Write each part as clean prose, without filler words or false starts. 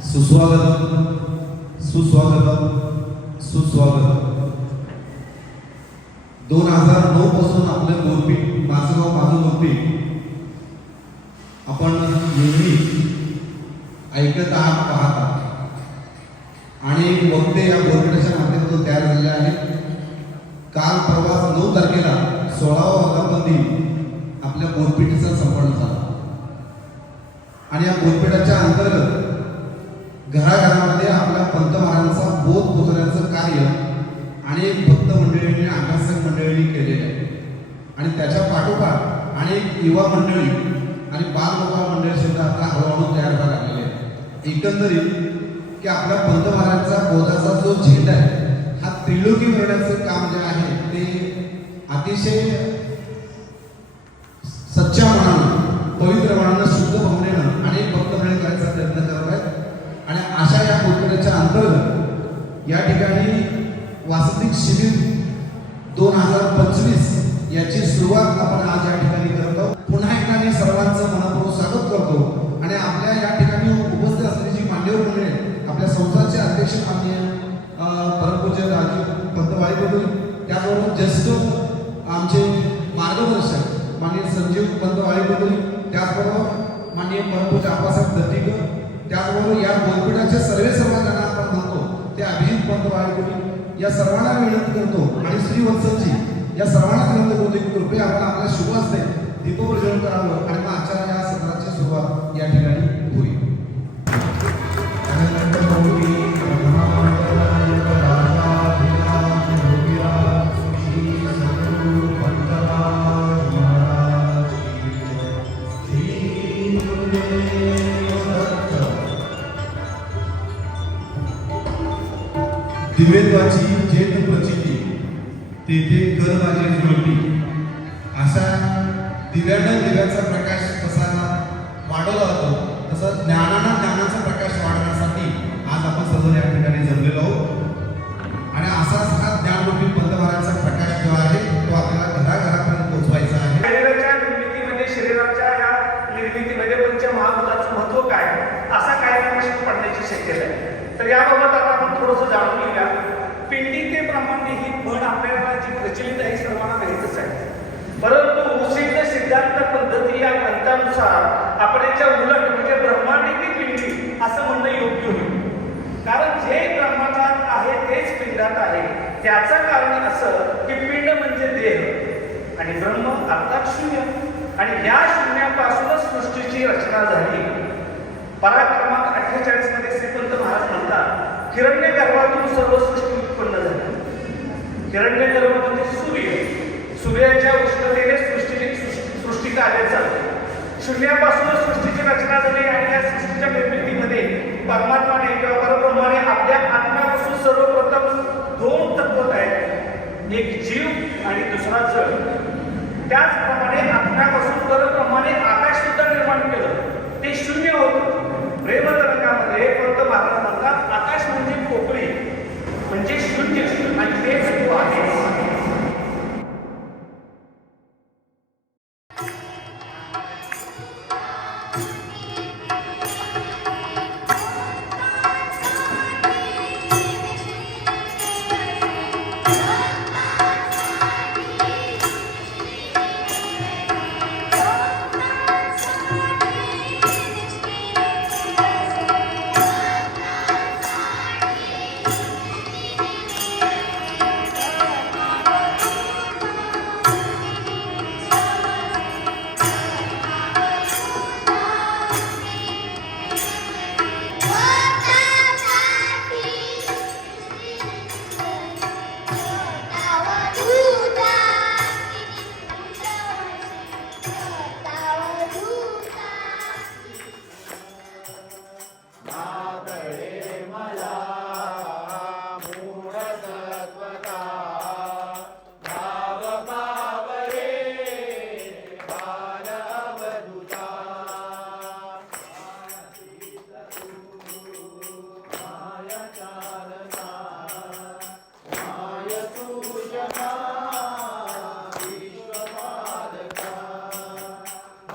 सुस्वागतम सुस्वागतम सुस्वागतम. 2009 पासून आपले बोलपीठ माझं गाव माझं बोलपीठ आपण नेहमी ऐकत आहात पाहत आहात आणि वक्ते या बोलपीठाच्या माध्यमातून तयार झालेले आहेत. काल परवा 9 तारखेला 16वा वर्धापन आपल्या बोलपीठाचा संपन्न झाला आणि या बोलपीठाच्या अंतर्गत घराघरामध्ये आपल्या पंत महाराजांचा बोध पोचवण्याचं कार्य अनेक भक्त मंडळींनी अभ्यासक मंडळींनी केलेले आहे आणि त्याच्या पाठोपाठ अनेक युवा मंडळी आणि बालगोपाळ मंडळी सुद्धा आता हळूहळू तयार व्हायला लागलेले आहेत. एकंदरीत की आपल्या पंत महाराजांचा बोधाचा जो झेंडा आहे हा त्रिलोकी मिळवण्याचं काम जे आहे ते अतिशय सच्च्या मनानं पवित्र मनानं शुद्ध भावनेनं अनेक भक्त मंडळी करायचा प्रयत्न करत आहेत आणि अशा या बोलपीठाच्या अंतर्गत या ठिकाणी वास्तविक शिबिर 2025 याची सुरुवात आपण आज या ठिकाणी करत आहोत. पुन्हा एकदा मी सर्वांचं मनपूर्वक स्वागत करतो आणि आपल्या या ठिकाणी उपस्थित असलेली जी मान्यवर मंडळी आहेत, आपल्या संस्थाचे अध्यक्ष माननीय परमपूज्य राजीव पंत वाळीबोली, त्याचबरोबर ज्येष्ठ आमचे मार्गदर्शक माननीय संजीव पंत वाळीबोली, त्याचबरोबर माननीय परमपूज्य आप्पासाहेब दत्तीकर, त्याचबरोबर या बोलपीठाचे सर्व ज्यांना आपण म्हणतो ते अभिजित पंत वाळीबोली, या सर्वांना विनंती करतो आणि श्री वत्सलजी या सर्वांना विनंती करतो की कृपया आपण आपल्या शुभ हस्ते दीपप्रज्वलन करावं आणि मग आजच्या या सत्राची सुरुवात या ठिकाणी होईल. दिव्यत्वाची जेथ प्रचिती तेथे कर माझी ज्योती. अशा दिव्यानं दिव्याचा प्रकाश कसा वाढवला जातो तसं ज्ञानानं ज्ञानाचा प्रकाश वाढवण्यासाठी आज आपण सर्व या ठिकाणी जमलेलो आहोत आणि असाच हा ज्ञानरूपी पंत महाराजांचा प्रकाश जो आहे तो आपल्याला घराघरापर्यंत पोहोचवायचा आहे. शरीराच्या या निर्मितीमध्ये पंचमहाभूताचं महत्व काय असा काय प्रश्न पडण्याची शक्यता आहे. तर याबाबत आता आपण थोडंसं जाणून घेऊया. पिंडी ते ब्रह्मांडी ही म्हण आपल्याला जी प्रचलित आहे सर्वांना माहीतच आहे, परंतु सिद्धांत पद्धती या ग्रंथानुसार आपण याच्या उलट म्हणजे ब्रह्मांडी ती पिंडी असं म्हणणं योग्य होईल. कारण जे ब्रह्मांडात आहे तेच पिंडात आहे. त्याचं कारण असं की पिंड म्हणजे देह आणि ब्रह्म अर्थात शून्य आणि या शून्यापासूनच सृष्टीची रचना झाली. पराग क्रमांक 48 मध्ये श्रीपंत महाराज म्हणतात हिरण्य गर्भातून सर्व सृष्टी उत्पन्न झाली. हिरण्य गर्भ म्हणजे सूर्य, सूर्याच्या उष्णतेने सृष्टी कार्य चालते. शून्यापासूनच सृष्टीची रचना झाली आणि या सृष्टीच्या निर्मितीमध्ये परमात्माने किंवा परब्रह्माने आपल्या आत्म्यापासून सर्वप्रथम 2 तत्व आहेत, एक जीव आणि दुसरा जड. त्याचप्रमाणे आत्म्यापासून परब्रह्माने आकाश सुद्धा निर्माण केलं. ते शून्य होतं. प्रेमतरंगामध्ये पंत महाराज म्हणतात आकाश म्हणजे पोकळी म्हणजे शून्य आणि ते तत्व आहे.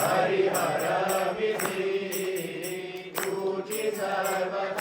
हरिहर विधि तुझी सर्वदा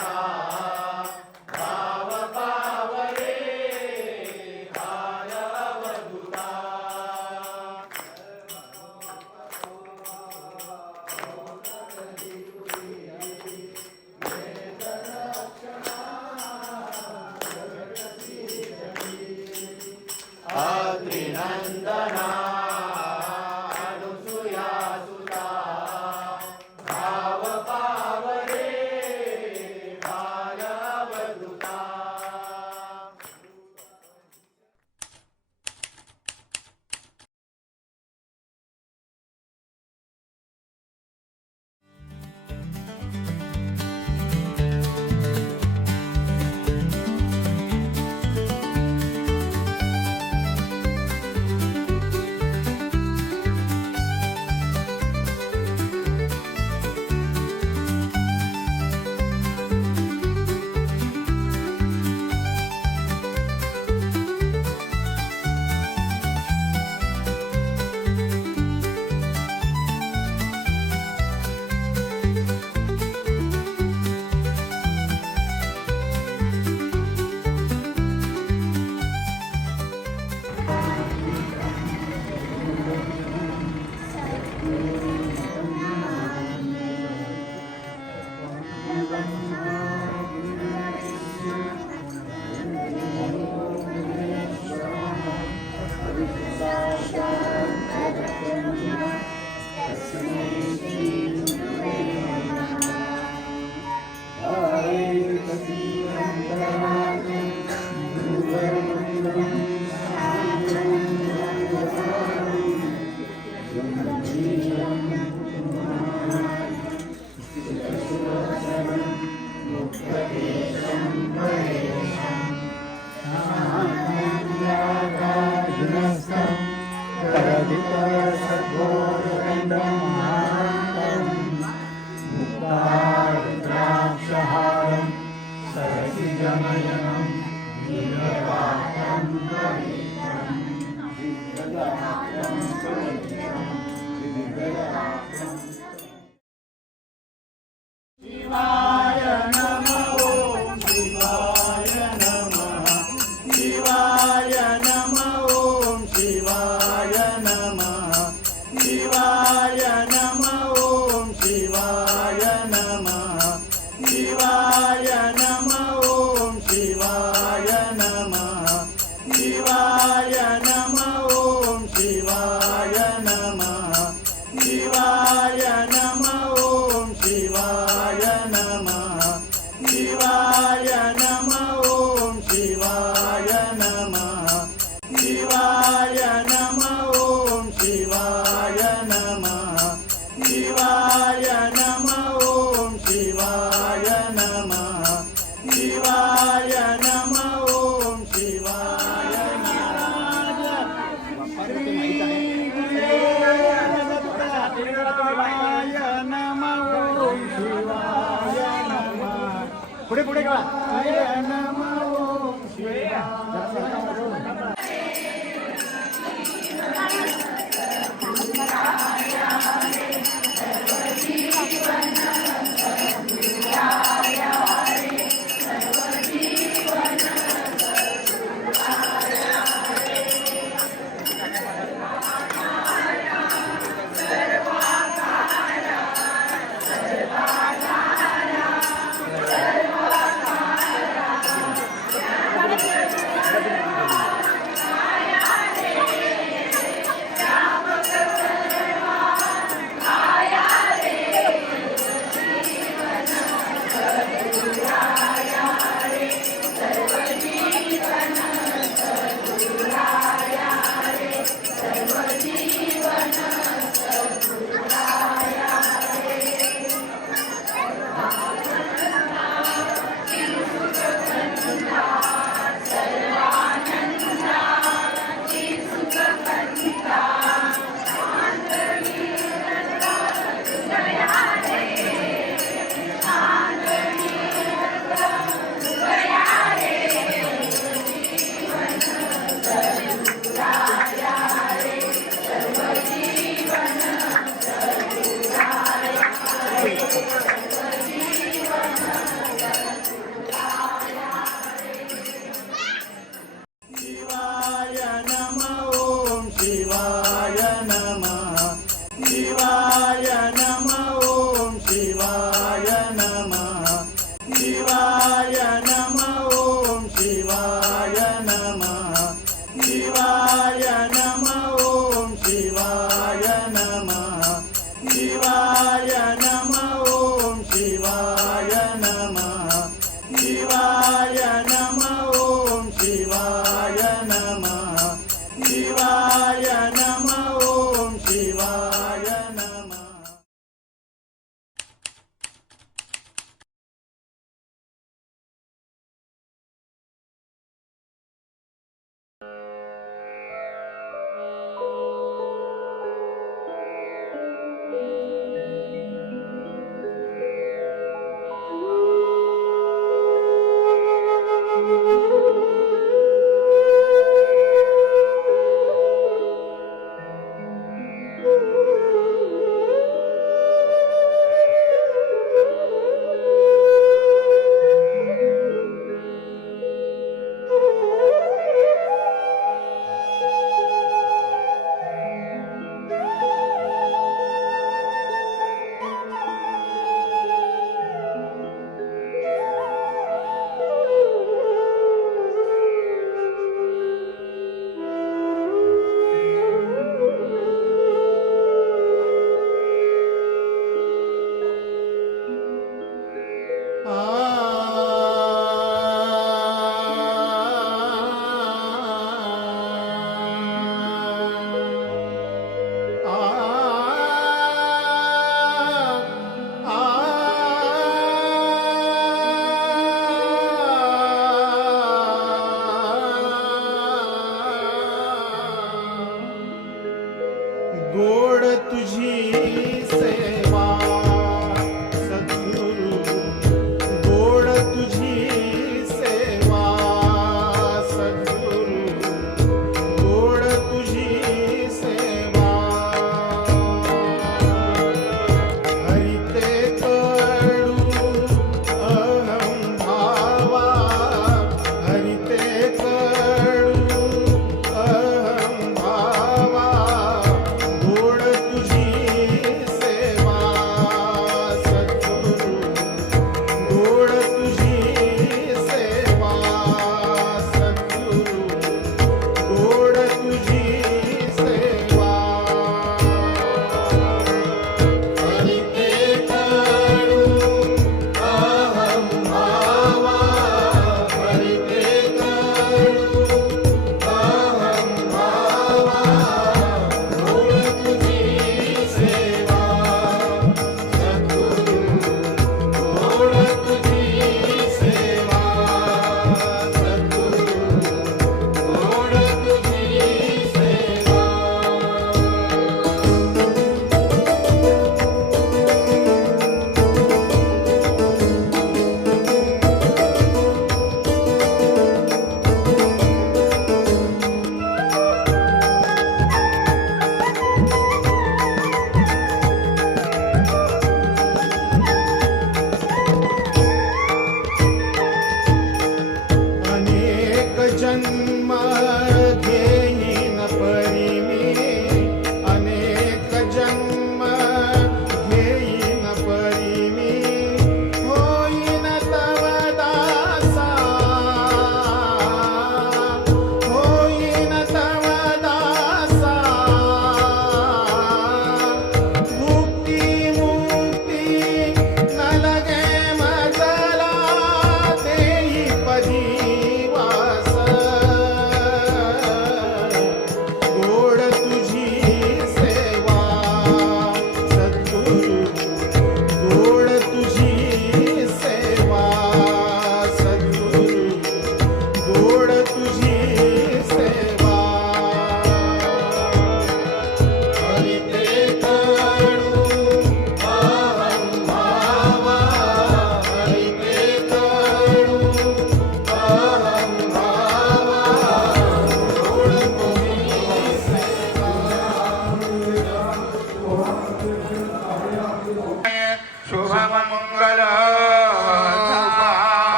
शिवाय नमः ओम शिवाय नमः शिवाय नमः ओम शिवाय नमः शिवाय नमः ओम शिवाय नमः शिवाय नमः ओम शिवाय नमः शिवाय नमः ओम शिवाय नमः शिवाय नमः ओम शिवाय नमः शिवाय नमः ओम शिवाय नमः शिवाय नमः ओम शिवाय नमः शिवाय नमः ओम शिवाय नमः शिवाय नमः ओम शिवाय पुढे पुढे कळा नमः ओम शिवाय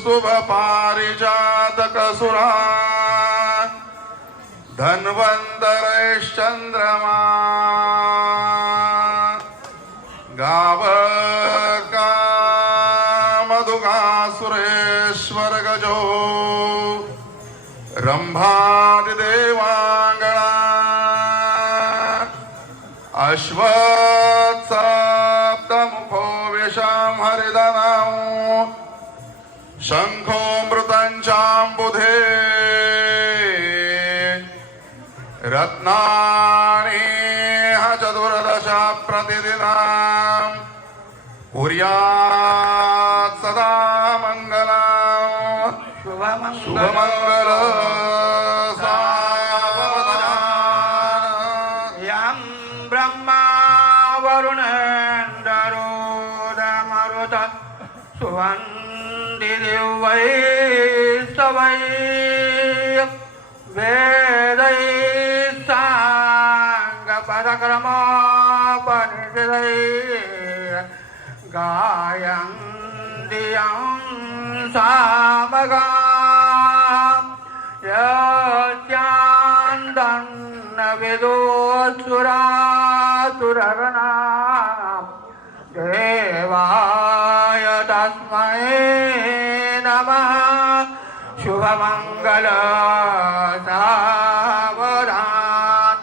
कौस्तुभ पारिजातक सुरा धन्वन्तरैश्चन्द्रमा गावका मधुगासुरेश्वर गजो रंभादिदेवांगणा अश्वत्सप्तमुखो विषं हरिदनौ शंखो मृतञ्चाम्बुधे रत्नानि चतुर्दश प्रतिदिनं कुर्यात् सदा मङ्गलम् शुभमङ्गल यं ब्रह्मा वरुणेन्द्रोदमरुत सुवन्ति दिव्यै सवै वेदै साङ्गपदक्रमोपनिषदै गायन्ति यं सामगाम् यस्यान्दन्न विदुसुरासुरगणाम् देवाय तस्मै नमः शुभमङ्गल सावधान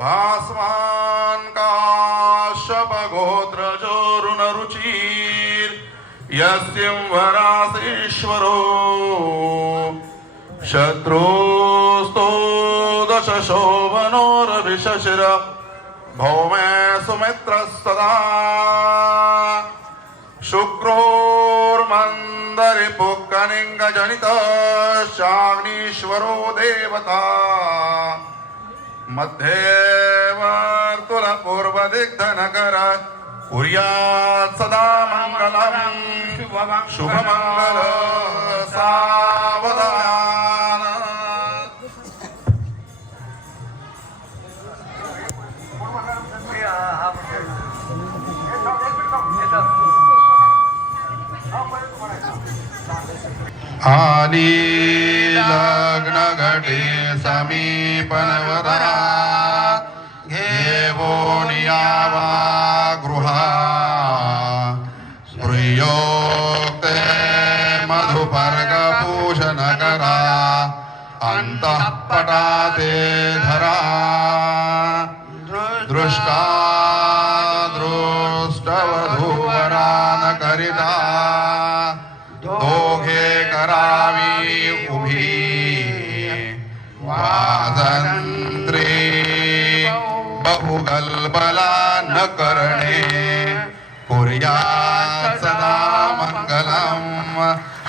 भास्वान् काश्यप गोत्रजोरुणरुचिर् यस्यंवरासीश्वरो शत्रुस्तो दशशोभनोरभिषशिर भौमे सुमित्रस्तदा शुक्रोर्मन्दरिपुक्कनिङ्गजनितश्चाग्नीश्वरो देवता मध्ये वर्तुलपूर्वदिग्धनकर कुर्यात् सदा मङ्गलम् शुभमङ्गल सावधान आली लग्न घटे समीपनवरा घेवोन यावा गृहा स्त्रियोक्ते मधुपर्गपूषण करा अंतःपटाते धरा दृष्टा दृष्टवधूवरा न करिता दोघे करावी उभी वाजंत्री बहुगल्बला न करणे कुर्यात् सदा मंगलम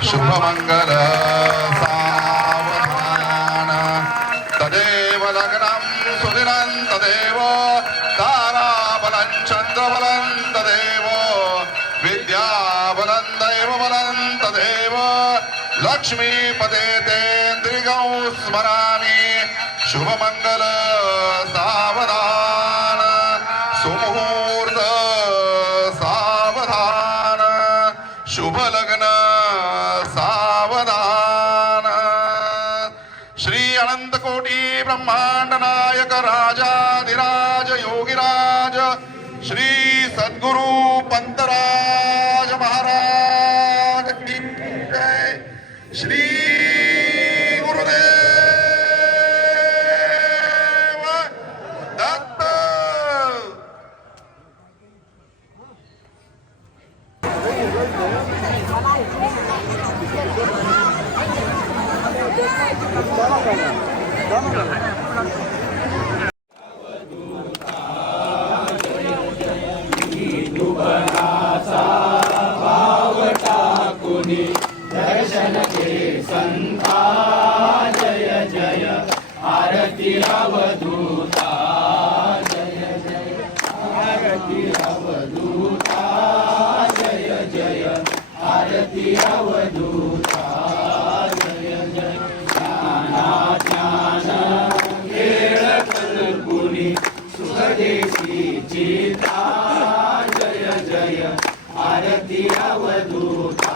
शुभमंगल सावधान तदेव लग्नं सुदिनं तदेव ताराबलं चन्द्रबलं तदेव विद्याबलं दैवबलं तदेव लक्ष्मीपते तेन्द्रिगौ स्मरामि शुभमङ्गल सावधान सुमुहूर्त सावधान शुभलग्न सावधान श्री अनंतकोटी ब्रह्मांड नायक राजाधिराज योगिराज श्री सद्गुरु पंतराज महाराज की जय श्री गुरुदेव दत्त दर्शन के संता जय जय आरती अवधूता जय जय आरती अवधूता जय जय आरती अवधूता जय जय ज्ञाना ज्ञान खेळ कल्पुनी सुखदेशी चिता जय जय आरती अवधूता